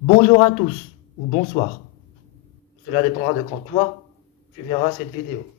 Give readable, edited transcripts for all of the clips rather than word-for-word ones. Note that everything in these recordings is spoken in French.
Bonjour à tous, ou bonsoir. Cela dépendra de quand toi, tu verras cette vidéo.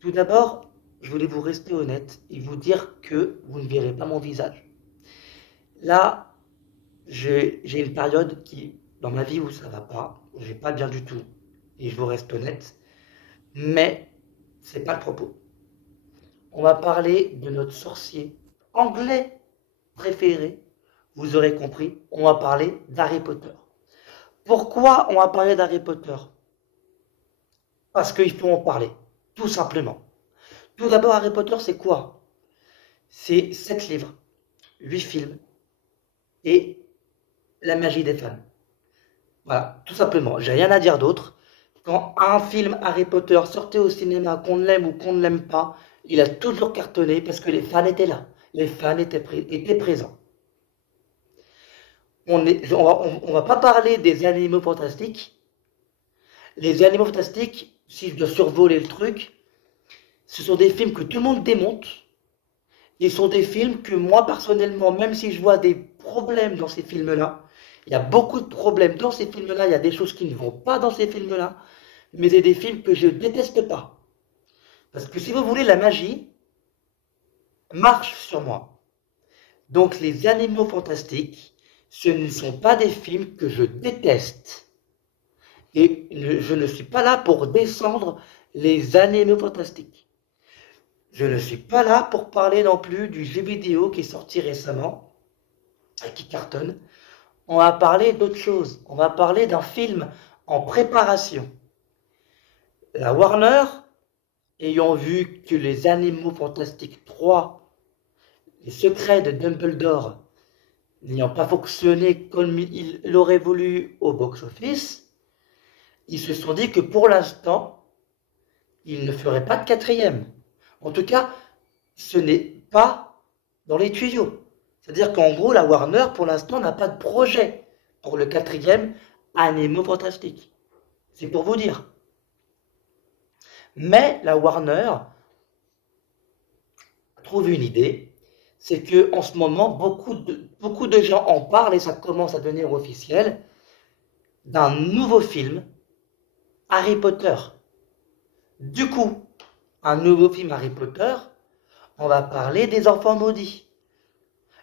Tout d'abord, je voulais vous rester honnête et vous dire que vous ne verrez pas mon visage. Là, j'ai une période dans ma vie où ça va pas, où j'ai pas bien du tout, et je vous reste honnête, mais c'est pas le propos. On va parler de notre sorcier anglais préféré, vous aurez compris, on va parler d'Harry Potter. Pourquoi on va parler d'Harry Potter? Parce qu'il faut en parler, tout simplement. Tout d'abord, Harry Potter, c'est quoi? C'est 7 livres, 8 films et la magie des fans. Voilà, tout simplement. J'ai rien à dire d'autre. Quand un film Harry Potter sortait au cinéma, qu'on l'aime ou qu'on ne l'aime pas, il a toujours cartonné parce que les fans étaient là. Les fans étaient présents. On va pas parler des animaux fantastiques. Les animaux fantastiques, si je dois survoler le truc, ce sont des films que tout le monde démonte. Ils sont des films que moi, personnellement, même si je vois des problèmes dans ces films-là, il y a beaucoup de problèmes dans ces films-là, il y a des choses qui ne vont pas dans ces films-là, mais c'est des films que je déteste pas. Parce que si vous voulez, la magie marche sur moi. Donc les animaux fantastiques, ce ne sont pas des films que je déteste. Et je ne suis pas là pour descendre les animaux fantastiques. Je ne suis pas là pour parler non plus du jeu vidéo qui est sorti récemment, qui cartonne. On va parler d'autre chose. On va parler d'un film en préparation. La Warner, ayant vu que les Animaux Fantastiques 3, les secrets de Dumbledore, n'ayant pas fonctionné comme il l'aurait voulu au box-office, ils se sont dit que pour l'instant, ils ne feraient pas de quatrième. En tout cas, ce n'est pas dans les tuyaux. C'est-à-dire qu'en gros, la Warner, pour l'instant, n'a pas de projet pour le quatrième Animaux Fantastiques. C'est pour vous dire. Mais la Warner trouve une idée, c'est que en ce moment, beaucoup de gens en parlent et ça commence à devenir officiel, d'un nouveau film, Harry Potter. Du coup, un nouveau film Harry Potter, on va parler des enfants maudits.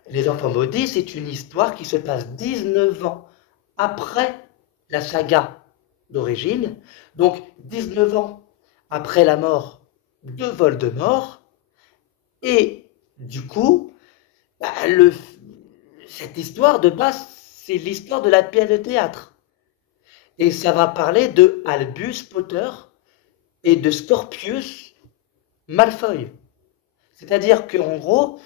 Les enfants maudits, c'est une histoire qui se passe 19 ans après la saga d'origine, donc 19 ans après la mort de Voldemort, et du coup, bah, cette histoire de base, c'est l'histoire de la pièce de théâtre. Et ça va parler de Albus Potter et de Scorpius Malfoy. C'est-à-dire qu'en gros,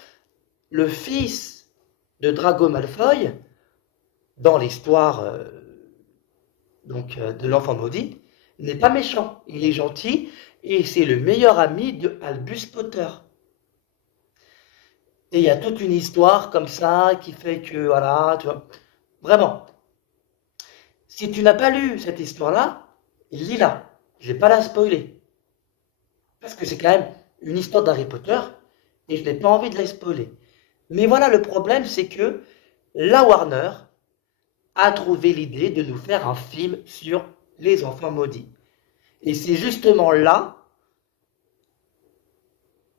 le fils de Drago Malfoy, dans l'histoire de l'enfant maudit, n'est pas méchant. Il est gentil et c'est le meilleur ami de Albus Potter. Et il y a toute une histoire comme ça qui fait que, voilà, tu vois. Vraiment, si tu n'as pas lu cette histoire-là, lis-la. Je vais pas la spoiler. Parce que c'est quand même une histoire d'Harry Potter et je n'ai pas envie de la spoiler. Mais voilà, le problème, c'est que la Warner a trouvé l'idée de nous faire un film sur les enfants maudits. Et c'est justement là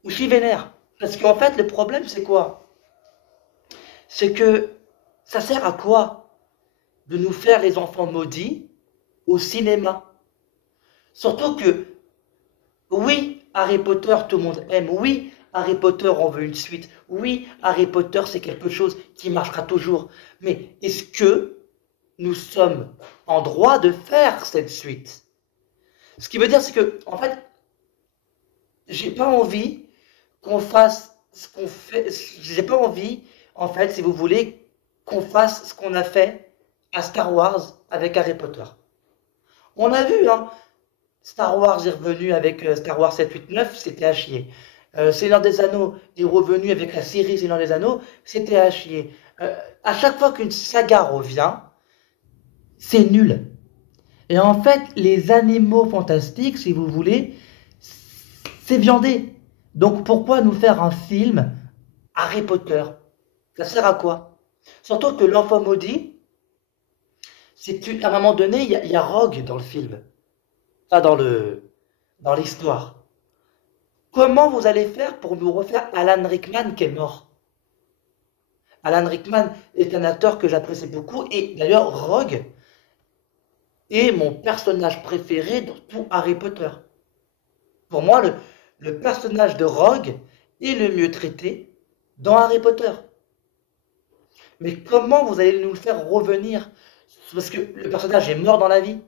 où je suis vénère. Parce qu'en fait, le problème, c'est quoi? C'est que ça sert à quoi de nous faire les enfants maudits au cinéma? Surtout que, oui, Harry Potter, tout le monde aime. Oui, Harry Potter, on veut une suite. Oui, Harry Potter, c'est quelque chose qui marchera toujours. Mais est-ce que nous sommes en droit de faire cette suite? Ce qui veut dire, c'est que, en fait, j'ai pas envie qu'on fasse ce qu'on fait. J'ai pas envie, en fait, si vous voulez, qu'on fasse ce qu'on a fait à Star Wars avec Harry Potter. On a vu, hein, Star Wars est revenu avec Star Wars 7, 8, 9, c'était à chier. Seigneur des Anneaux est revenu avec la série Seigneur des Anneaux, c'était à chier. À chaque fois qu'une saga revient, c'est nul. Et en fait, les animaux fantastiques, si vous voulez, c'est viandé. Donc pourquoi nous faire un film Harry Potter? Ça sert à quoi? Surtout que l'enfant maudit, À un moment donné, il y a Rogue dans le film, pas dans l'histoire. Comment vous allez faire pour nous refaire Alan Rickman qui est mort? Alan Rickman est un acteur que j'apprécie beaucoup, et d'ailleurs, Rogue est mon personnage préféré dans tout Harry Potter. Pour moi, le personnage de Rogue est le mieux traité dans Harry Potter. Mais comment vous allez nous le faire revenir? Parce que le personnage est mort dans la vie.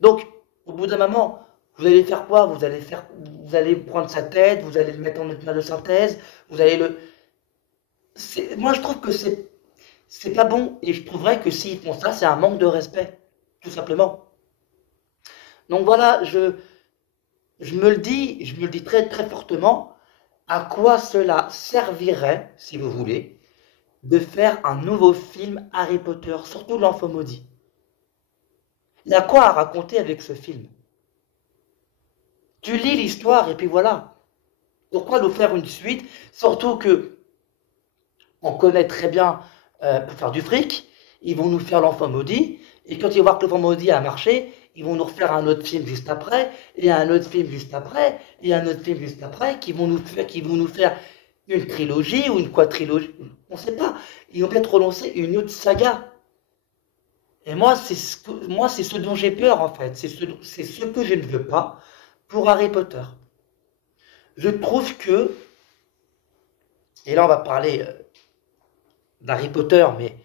Donc, au bout d'un moment, vous allez faire quoi? Vous allez prendre sa tête, vous allez le mettre en état de synthèse, vous allez le... Moi, je trouve que c'est pas bon, et je trouverais que s'ils font ça, c'est un manque de respect, tout simplement. Donc voilà, je me le dis très très fortement, à quoi cela servirait, si vous voulez, de faire un nouveau film Harry Potter, surtout l'Enfant Maudit. Il y a quoi à raconter avec ce film? Tu lis l'histoire et puis voilà. Pourquoi nous faire une suite? Surtout que on connaît très bien, pour faire du fric, ils vont nous faire l'Enfant Maudit, et quand ils vont voir que l'Enfant Maudit a marché, ils vont nous refaire un autre film juste après, et un autre film juste après, et un autre film juste après, qui vont nous faire une trilogie ou une quadrilogie, on ne sait pas. Ils vont peut-être relancer une autre saga. Et moi, c'est ce dont j'ai peur, en fait. C'est ce que je ne veux pas pour Harry Potter. Je trouve que, et là on va parler d'Harry Potter, mais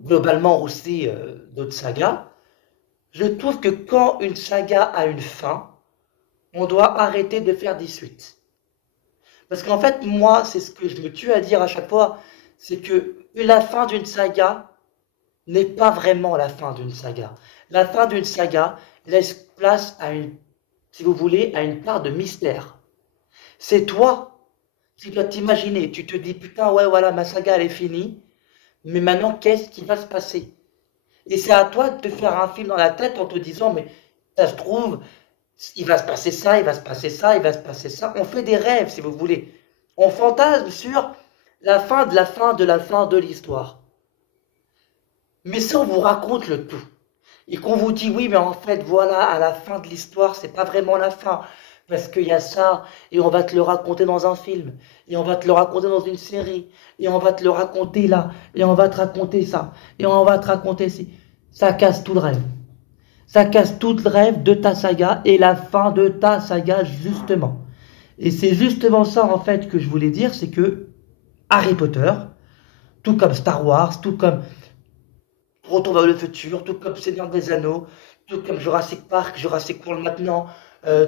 globalement aussi d'autres sagas, je trouve que quand une saga a une fin, on doit arrêter de faire des suites. Parce qu'en fait, moi, c'est ce que je me tue à dire à chaque fois, c'est que la fin d'une saga n'est pas vraiment la fin d'une saga. La fin d'une saga laisse place à une, si vous voulez, à une part de mystère. C'est toi qui dois t'imaginer. Tu te dis, putain, ouais, voilà, ma saga, elle est finie. Mais maintenant, qu'est-ce qui va se passer? Et c'est à toi de te faire un film dans la tête en te disant, mais ça se trouve, il va se passer ça, il va se passer ça, il va se passer ça. On fait des rêves, si vous voulez. On fantasme sur la fin de la fin de la fin de l'histoire. Mais si on vous raconte le tout, et qu'on vous dit, oui, mais en fait, voilà, à la fin de l'histoire, c'est pas vraiment la fin, parce qu'il y a ça, et on va te le raconter dans un film, et on va te le raconter dans une série, et on va te le raconter là, et on va te raconter ça, et on va te raconter ci. Ça casse tout le rêve. Ça casse tout le rêve de ta saga, et la fin de ta saga, justement. Et c'est justement ça, en fait, que je voulais dire, c'est que Harry Potter, tout comme Star Wars, tout comme Retour vers le futur, tout comme Seigneur des Anneaux, tout comme Jurassic Park, Jurassic World maintenant,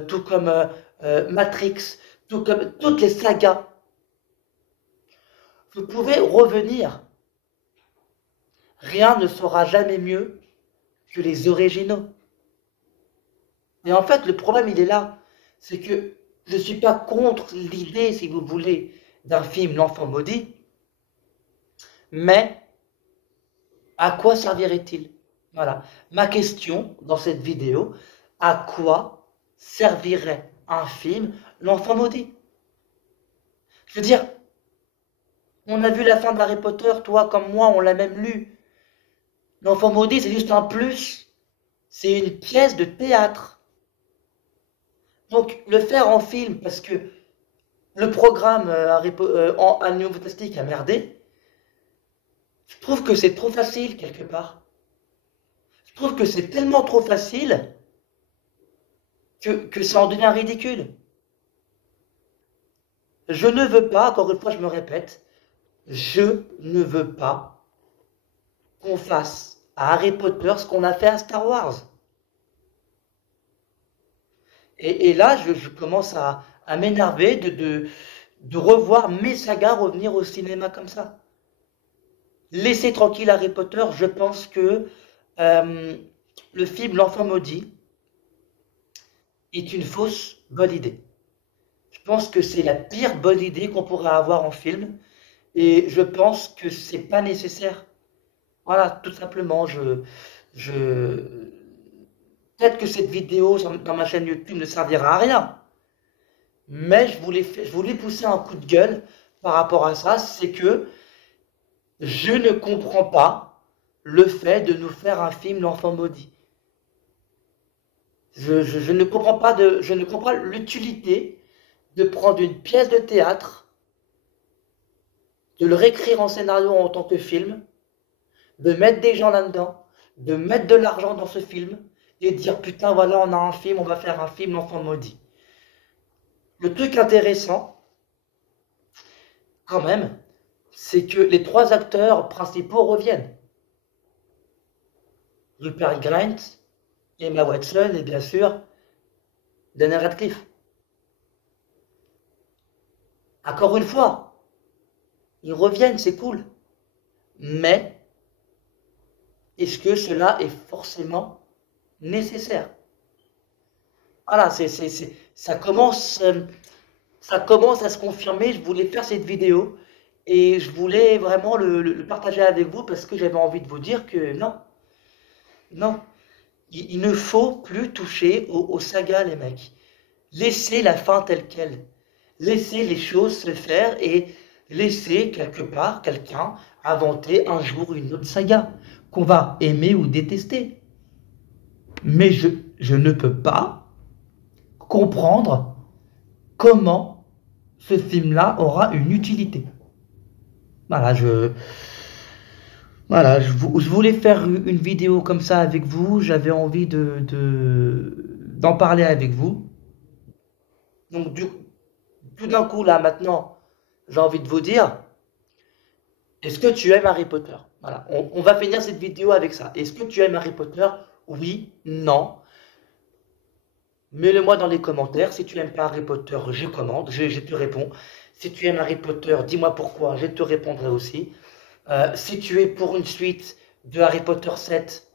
tout comme Matrix, tout comme toutes les sagas. Vous pouvez revenir. Rien ne sera jamais mieux que les originaux. Et en fait, le problème, il est là. C'est que je ne suis pas contre l'idée, si vous voulez, d'un film L'Enfant Maudit, mais à quoi servirait-il? Voilà. Ma question dans cette vidéo, à quoi servirait un film L'Enfant Maudit? Je veux dire, on a vu la fin d'Harry Potter, toi comme moi, on l'a même lu. L'Enfant Maudit, c'est juste un plus. C'est une pièce de théâtre. Donc, le faire en film, parce que le programme en Animaux Fantastiques a merdé, je trouve que c'est trop facile, quelque part. Je trouve que c'est tellement trop facile que ça en devient ridicule. Je ne veux pas, encore une fois, je me répète, je ne veux pas qu'on fasse à Harry Potter ce qu'on a fait à Star Wars. Et là, je commence à m'énerver de revoir mes sagas revenir au cinéma comme ça. Laissez tranquille Harry Potter, je pense que le film L'Enfant Maudit est une fausse bonne idée. Je pense que c'est la pire bonne idée qu'on pourrait avoir en film, et je pense que c'est pas nécessaire. Voilà, tout simplement, peut-être que cette vidéo dans ma chaîne YouTube ne servira à rien, mais je voulais pousser un coup de gueule par rapport à ça, c'est que je ne comprends pas le fait de nous faire un film L'Enfant Maudit. Je ne comprends pas je ne comprends pas l'utilité de prendre une pièce de théâtre, de le réécrire en scénario en tant que film, de mettre des gens là-dedans, de mettre de l'argent dans ce film, et de dire putain voilà on a un film, on va faire un film L'Enfant Maudit. Le truc intéressant, quand même, c'est que les 3 acteurs principaux reviennent. Rupert Grint, Emma Watson et bien sûr Daniel Radcliffe. Encore une fois, ils reviennent, c'est cool. Mais est-ce que cela est forcément nécessaire? Voilà, ça commence à se confirmer. Je voulais faire cette vidéo et je voulais vraiment le partager avec vous parce que j'avais envie de vous dire que non, non, il ne faut plus toucher aux sagas, les mecs. Laissez la fin telle qu'elle. Laissez les choses se faire et laissez quelque part quelqu'un inventer un jour une autre saga qu'on va aimer ou détester. Mais je ne peux pas comprendre comment ce film-là aura une utilité. Voilà, je voulais faire une vidéo comme ça avec vous. J'avais envie d'en parler avec vous. Donc, tout d'un coup, là, maintenant, j'ai envie de vous dire, est-ce que tu aimes Harry Potter? Voilà, on va finir cette vidéo avec ça. Est-ce que tu aimes Harry Potter? Oui, non. Mets-le moi dans les commentaires. Si tu n'aimes pas Harry Potter, je te réponds. Si tu aimes Harry Potter, dis-moi pourquoi, je te répondrai aussi. Si tu es pour une suite de Harry Potter 7,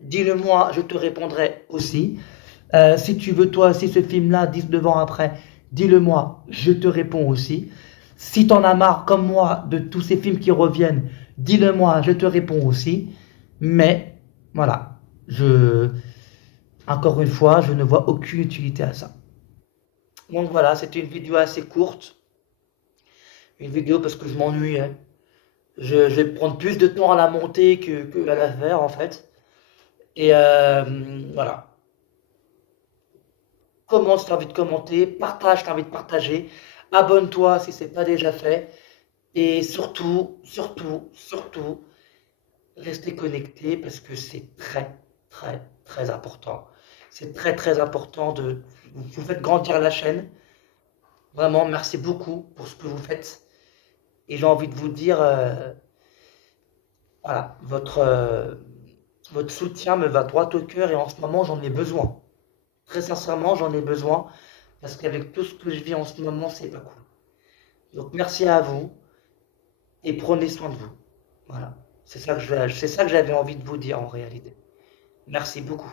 dis-le moi, je te répondrai aussi. Si tu veux toi aussi ce film-là, 19 ans après, dis-le moi, je te réponds aussi. Si t'en as marre, comme moi, de tous ces films qui reviennent, dis-le moi, je te réponds aussi. Mais, voilà, encore une fois, je ne vois aucune utilité à ça. Donc voilà, c'était une vidéo assez courte. Une vidéo parce que je m'ennuie, hein. Je vais prendre plus de temps à la monter que à la faire, en fait. Et voilà. Commente si tu as envie de commenter, partage si tu as envie de partager, abonne-toi si ce n'est pas déjà fait, et surtout, surtout, surtout, restez connectés parce que c'est très, très, très important. C'est très, très important vous faites grandir la chaîne. Vraiment, merci beaucoup pour ce que vous faites. Et j'ai envie de vous dire, voilà, votre soutien me va droit au cœur et en ce moment, j'en ai besoin. Très sincèrement, j'en ai besoin parce qu'avec tout ce que je vis en ce moment, c'est pas cool. Donc merci à vous et prenez soin de vous. Voilà, c'est ça que j'avais envie de vous dire en réalité. Merci beaucoup.